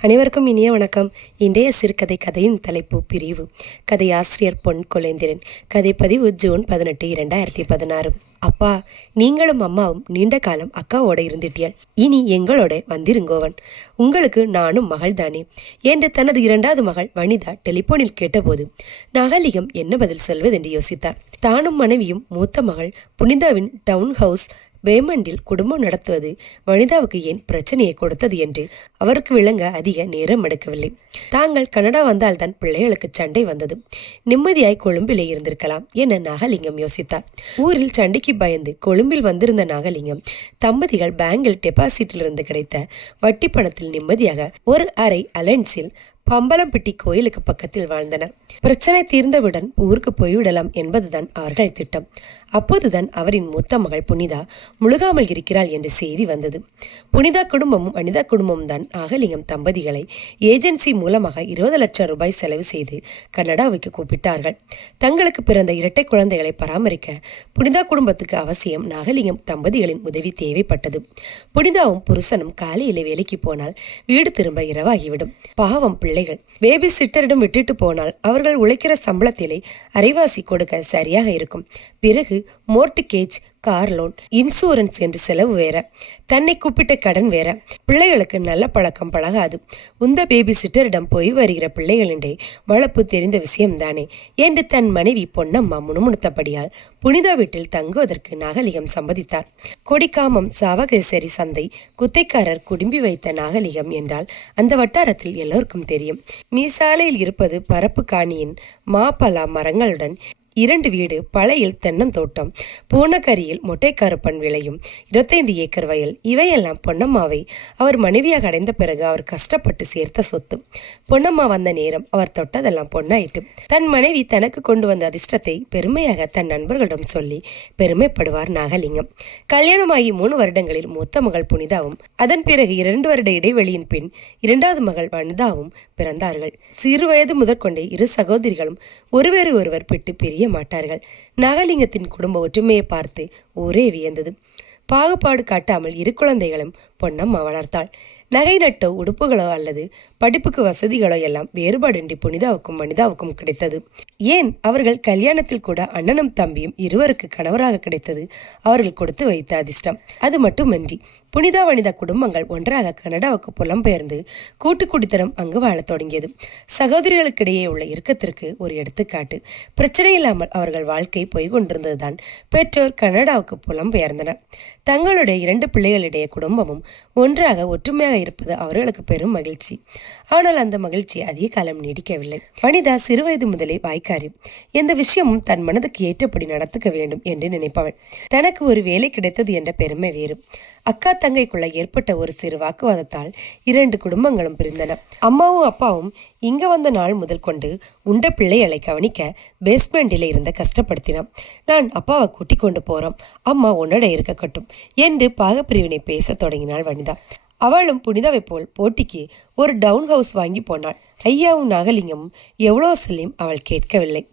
அனைவருக்கும் இனிய வணக்கம். இன்றைய சிறுகதை கதையின் தலைப்பு பிரிவு. கதை ஆசிரியர் பொன் கொலேந்திரன். கதை பதிவு ஜூன் பதினெட்டு இரண்டாயிரத்தி பதினாறு. அப்பா நீங்களும் அம்மாவும் நீண்ட காலம் அக்காவோட இருந்துட்டியால் இனி எங்களோட வந்திருங்கோவன் உங்களுக்கு நானும் மகள்தானே. என்று தனது இரண்டாவது மகள் வனிதா டெலிபோனில் கேட்டபோது நகலிகம் என்ன பதில் சொல்வதென்று யோசித்தார் தானும் மனைவியும் மூத்த மகள் புனிதாவின் டவுன் ஹவுஸ் வேமண்டில் குடும்பம் நடத்துவது வனிதாவுக்கு ஏன் பிரச்சனையை கொடுத்தது என்று அவருக்கு விளங்க அதிக நேரம் எடுக்கவில்லை. தாங்கள் கனடா வந்தால்தான் பிள்ளைகளுக்கு சண்டை வந்தது. நிம்மதியாய் கொழும்பிலே இருந்திருக்கலாம் என நாகலிங்கம் யோசித்தார். ஊரில் சண்டைக்கு பயந்து கொழும்பில் வந்திருந்த நாகலிங்கம் தம்பதிகள் பேங்கில் டெபாசிட்டிலிருந்து கிடைத்த வட்டி பணத்தில் நிம்மதியாக ஒரு அறை அலைன்ஸில் பம்பலம்பட்டி கோயிலுக்கு பக்கத்தில் வாழ்ந்தனர். பிரச்சனை தீர்ந்தவுடன் ஊருக்கு போய்விடலாம் என்பதுதான் அவர்கள் திட்டம். அப்போதுதான் அவரின் மூத்த மகள் புனிதா முழுகாமல் இருக்கிறாள் என்ற செய்தி வந்தது. புனிதா குடும்பமும் அனிதா குடும்பமும் தான் அகலிங்கம் தம்பதிகளை ஏஜென்சி மூலமாக இருபது லட்சம் ரூபாய் செலவு செய்து கனடாவுக்கு கூப்பிட்டார்கள். தங்களுக்கு பிறந்த இரட்டை குழந்தைகளை பராமரிக்க புனிதா குடும்பத்துக்கு அவசியம் நாகலிங்கம் தம்பதிகளின் உதவி தேவைப்பட்டது. புனிதாவும் புருஷனும் காலையிலே வேலைக்கு போனால் வீடு திரும்ப இரவாகிவிடும். பாவம் பிள்ளைகள். பேபி சிட்டரிடம் விட்டுட்டு போனால் அவர்கள் உழைக்கிற சம்பளத்திலே அரைவாசி கொடுக்க சரியாக இருக்கும். பிறகு மோர்டிகேஜ் கார் லோன் இன்சூரன்ஸ் என்று செலவு வேற. தன்னை கூப்பிட்ட கடன் வேற. பிள்ளைகளுக்கு நல்ல பழக்கம் பழகாது. உந்த பேபி சிட்டரிடம் போய் வருகிற பிள்ளைகளின்றே வளர்ப்பு தெரிந்த விஷயம்தானே என்று தன் மனைவி பொன்னம்மா முணுமுணுத்தபடியால் புனித வீட்டில் தங்குவதற்கு நாகலிகம் சம்மதித்தார். கொடிக்காமம் சாவகேசரி சந்தை குத்தைக்காரர் குடும்பி வைத்த நாகலிகம் என்றால் அந்த வட்டாரத்தில் எல்லோருக்கும் தெரியும். மீசாலையில் இருப்பது பரப்பு காணியின் மாப்பலா மரங்களுடன் இரண்டு வீடு பழையில் தென்னந்தோட்டம் பூனக்கரியில் மொட்டைக்கருப்பன் விளையும் இருபத்தைந்து ஏக்கர் வயல் இவையெல்லாம் பொன்னம்மாவை அவர் மனைவியாக அடைந்த பிறகு அவர் கஷ்டப்பட்டு சேர்த்த சொத்து. பொன்னம்மா வந்த நேரம் அவர் தொட்டதெல்லாம் பொன்னாயிட்டு தன் மனைவி தனக்கு கொண்டு வந்த அதிர்ஷ்டத்தை பெருமையாக தன் நண்பர்களிடம் சொல்லி பெருமைப்படுவார் நாகலிங்கம். கல்யாணமாகி மூணு வருடங்களில் மூத்த மகள் புனிதாவும் அதன் பிறகு இரண்டு வருட இடைவெளியின் பின் இரண்டாவது மகள் வனிதாவும் பிறந்தார்கள். சிறு வயது முதற்கொண்டே இரு சகோதரிகளும் ஒருவரை ஒருவர் பிட்டு பிரிய மாட்டார்கள். நாகலிங்கத்தின் குடும்ப ஒற்றுமையை பார்த்து ஊரே வியந்தது. பாகுபாடு காட்டாமல் இரு குழந்தைகளும் பொன்னம்மா வளர்த்தாள் நகை நட்டோ உடுப்புகளோ அல்லது படிப்புக்கு வசதிகளோ எல்லாம் வேறுபாடின்றி புனிதாவுக்கும் வனிதாவுக்கும் கிடைத்தது. ஏன்? அவர்கள் கல்யாணத்தில் கூட அண்ணனும் தம்பியும் இருவருக்கு கணவராக கிடைத்தது அவர்கள் கொடுத்து வைத்த அதிர்ஷ்டம். அது மட்டுமன்றி புனிதா வனிதா குடும்பங்கள் ஒன்றாக கனடாவுக்கு புலம்பெயர்ந்து கூட்டு குடித்தனம் அங்கு வாழத் தொடங்கியது. சகோதரிகளுக்கிடையே உள்ள இறுக்கத்திற்கு ஒரு எடுத்துக்காட்டு பிரச்சனை இல்லாமல் அவர்கள் வாழ்க்கை போய்கொண்டிருந்ததுதான் பெற்றோர் கனடாவுக்கு புலம்பெயர்ந்தனர். தங்களுடைய இரண்டு பிள்ளைகளுடைய குடும்பமும் ஒன்றாக ஒற்றுமையாக இருப்பது அவர்களுக்கு பெரும் மகிழ்ச்சி. ஆனால் அந்த மகிழ்ச்சி அதிக காலம் நீடிக்கவில்லை. வனிதா சிறுவயது முதலே வாய்க்காரி. எந்த விஷயமும் தன் மனதுக்கு ஏற்றபடி நடத்துக்க வேண்டும் என்று நினைப்பவள். தனக்கு ஒரு வேலை கிடைத்தது என்ற பெருமை வேறு. அக்கா தங்கைக்குள்ள ஏற்பட்ட ஒரு சிறு வாக்குவாதத்தால் இரண்டு குடும்பங்களும் பிரிந்தன. அம்மாவும் அப்பாவும் இங்க வந்த நாள் முதல் கொண்டு உண்ட பிள்ளைகளை கவனிக்க பேஸ்மெண்டில் இருந்த கஷ்டப்படுத்தினான். நான் அப்பாவை கூட்டிக் கொண்டு போறோம். அம்மா உன்னோட இருக்கட்டும் என்று பாகப்பிரிவினை பேசத் தொடங்கினாள் வனிதா. அவளும் புனிதாவை போல் போட்டிக்கு ஒரு டவுன் ஹவுஸ் வாங்கி போனாள். ஐயாவும் நாகலிங்கமும் எவ்வளோ சொல்லியும் அவள் கேட்கவில்லை.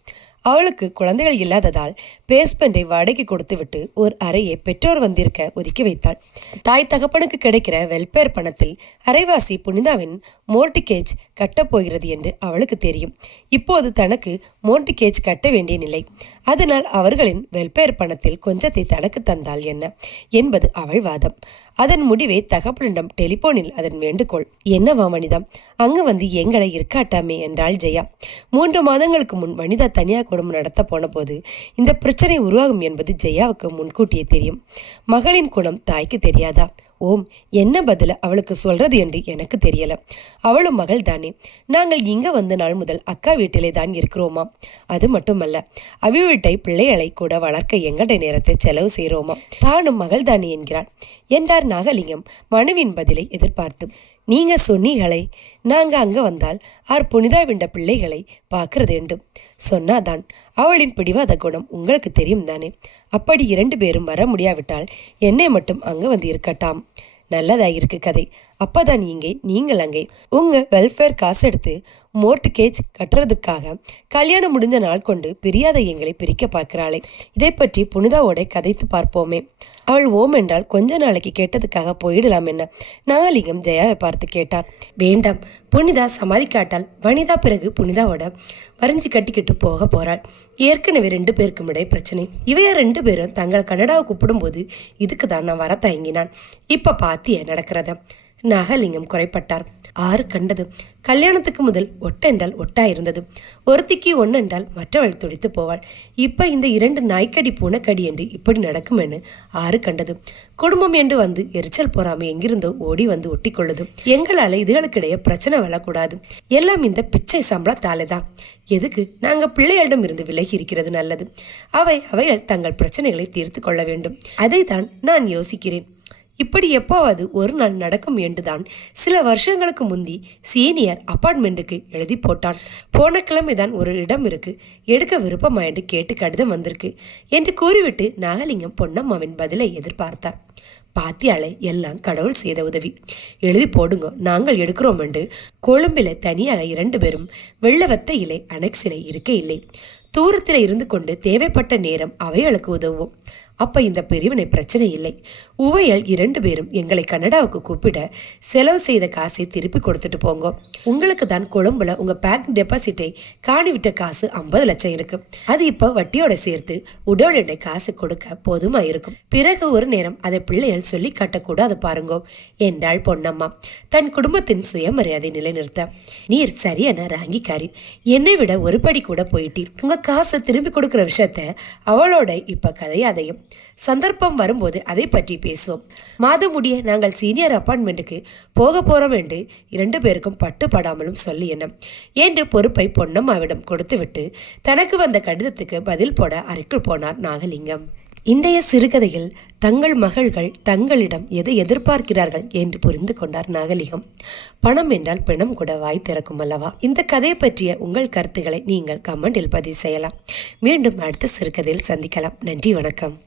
அவளுக்கு குழந்தைகள் இல்லாததால் பேஸ்மெண்டை வாடகை கொடுத்துவிட்டு ஒரு அறையை பெற்றோர் வந்திருக்க ஒதுக்கி வைத்தாள். தாய் தகப்பனுக்கு கிடைக்கிற வெல்பேர் பணத்தில் அரைவாசி புனிதாவின் மோர்டிகேஜ் கட்டப்போகிறது என்று அவளுக்கு தெரியும். இப்போது தனக்கு மோர்டிகேஜ் கட்ட வேண்டிய நிலை. அதனால் அவர்களின் வெல்பேர் பணத்தில் கொஞ்சத்தை தனக்கு தந்தால் என்ன? என்பது அவள் வாதம். அதன் முடிவே தகப்பனிடம் டெலிபோனில் அதன் வேண்டுகோள். என்னவா வனிதா அங்கு வந்து எங்களை இருக்காட்டாமே என்றாள் ஜெயா. மூன்று மாதங்களுக்கு முன் வனிதா தனியார் குடும்பம் நடத்த போன போது இந்த பிரச்சனை உருவாகும் என்பது ஜெயாவுக்கு முன்கூட்டியே தெரியும். மகளின் குணம் தாய்க்கு தெரியாதா? ஓம் என்ன பதில அவளுக்கு சொல்றது என்று எனக்கு தெரியல. அவளும் மகள் தானே. நாங்கள் இங்க வந்த நாள் முதல் அக்கா வீட்டிலே தான் இருக்கிறோமா? அது மட்டுமல்ல அவி வீட்டை பிள்ளைகளை கூட வளர்க்க எங்கட நேரத்தை செலவு செய்கிறோமா தானும் மகள் தானே என்கிறாள். என்றார் நாகலிங்கம் மனுவின் பதிலை எதிர்பார்த்து. நீங்க சொன்னீங்களே நாங்க அங்க வந்தால் ஆர் புனிதா விண்ட பிள்ளைகளை பார்க்கறது வேண்டும். சொன்னாதான் அவளின் பிடிவாத குணம் உங்களுக்கு தெரியும் தானே. அப்படி இரண்டு பேரும் வர முடியாவிட்டால் என்னை மட்டும் அங்கே வந்து இருக்கட்டாம். நல்லதா இருக்கு கதை. அப்பதான் இங்கே நீங்கள் அங்கே உங்க வெல்ஃபேர் காசு எடுத்து மோர்ட்கேஜ் கட்டுறதுக்காக கல்யாணம் முடிஞ்ச நாள் கொண்டு பிரியாத எங்களை பிரிக்க பார்க்கிறாளே. இதை பற்றி புனிதாவோட கதைத்து பார்ப்போமே. அவள் ஓம் என்றால் கொஞ்ச நாளைக்கு கேட்டதுக்காக போயிடலாம் என்ன? நாகலிங்கம் ஜெயாவை பார்த்து கேட்டார். வேண்டாம் புனிதா சமாதிக்காட்டால் வனிதா பிறகு புனிதாவோட வரைஞ்சி கட்டிக்கிட்டு போக போறாள். ஏற்கனவே ரெண்டு பேருக்கும் இடையே பிரச்சனை. இவைய ரெண்டு பேரும் தங்கள் கனடாவை கூப்பிடும்போது இதுக்கு தான் நான் வர தயங்கினான். இப்போ பாத்திய நடக்கிறத? நாகலிங்கம் குறைப்பட்டார். ஆறு கண்டது. கல்யாணத்துக்கு முதல் ஒட்டென்றால் ஒட்டா இருந்தது ஒருத்திக்கு ஒன்னென்றால் மற்றவள் துடித்து போவாள். இப்ப இந்த இரண்டு நாய்க்கடி பூனைக்கடி என்று இப்படி நடக்குமென்னு ஆறு கண்டது. குடும்பம் என்று வந்து எரிச்சல் போறாம எங்கிருந்தோ ஓடி வந்து ஒட்டி கொள்ளுது எங்களால இதுகளுக்கிடையே பிரச்சனை வரக்கூடாது. எல்லாம் இந்த பிச்சை சம்பளத்தாலே தான் எதுக்கு? நாங்க பிள்ளைகளிடம் இருந்து விலகி இருக்கிறது நல்லது. அவை அவைகள் தங்கள் பிரச்சனைகளை தீர்த்து கொள்ள வேண்டும். அதை தான் நான் யோசிக்கிறேன். இப்படி எப்போவாது ஒரு நாள் நடக்கும் என்றுதான் சில வருஷங்களுக்கு முந்தி சீனியர் அப்பார்ட்மெண்ட்டுக்கு எழுதி போட்டான். போன கிழமை தான் ஒரு இடம் இருக்கு. எடுக்க விருப்பமா என்று கேட்டு கடிதம் வந்திருக்கு. என்று கூறிவிட்டு நாகலிங்கம் பொன்னம்மாவின் பதிலை எதிர்பார்த்தார் பாத்தியாளை எல்லாம் கடவுள் செய்த உதவி. எழுதி போடுங்க நாங்கள் எடுக்கிறோம் என்று. கொழும்பில தனியாக இரண்டு பேரும் வெள்ளவத்த இலை அனெக்ஸிலை இருக்க இல்லை தூரத்தில் இருந்து கொண்டு தேவைப்பட்ட நேரம் அவைகளுக்கு உதவுவோம். அப்ப இந்த பிரிவினை பிரச்சனை இல்லை. உவையல் இரண்டு பேரும் எங்களை கனடாவுக்கு கூப்பிட செலவு செய்த காசை திருப்பி கொடுத்துட்டு போங்க. உங்களுக்கு தான் கொழும்புல உங்க பேங்க் டெபாசிட்டை காணிவிட்ட காசு ஐம்பது லட்சம் இருக்கு. அது இப்போ வட்டியோட சேர்த்து உடல் எடை காசு கொடுக்க போதுமா இருக்கும். பிறகு ஒரு நேரம் அதை பிள்ளைகள் சொல்லி காட்டக்கூடாது பாருங்க என்றாள் பொன்னம்மா. தன் குடும்பத்தின் சுயமரியாதை நிலைநிறுத்த. நீர் சரியான ராங்கிக்காரி. என்னை விட ஒரு படி கூட போயிட்டீர். உங்க காசை திரும்பி கொடுக்குற விஷயத்த அவளோட இப்ப கதையாதையும் சந்தர்ப்பம் வரும்போது அதை பற்றி பேசுவோம். மாதம் முடிய நாங்கள் சீனியர் அப்பார்ட்மெண்ட்டுக்கு போக போகிறோம் என்று இரண்டு பேருக்கும் பட்டுப்படாமலும் சொல்லி என்ன என்று பொறுப்பை பொன்னம்மாவிடம் கொடுத்துவிட்டு தனக்கு வந்த கடிதத்துக்கு பதில் போட அறைக்குள் போனார் நாகலிங்கம். இன்றைய சிறுகதையில் தங்கள் மகள்கள் தங்களிடம் எதை எதிர்பார்க்கிறார்கள் என்று புரிந்து கொண்டார் நாகலிகம் பணம் என்றால் பிணம் கூட வாய் திறக்கும் அல்லவா? இந்த கதையை பற்றிய உங்கள் கருத்துக்களை நீங்கள் கமெண்டில் பதிவு செய்யலாம். மீண்டும் அடுத்த சிறுகதையில் சந்திக்கலாம். நன்றி வணக்கம்.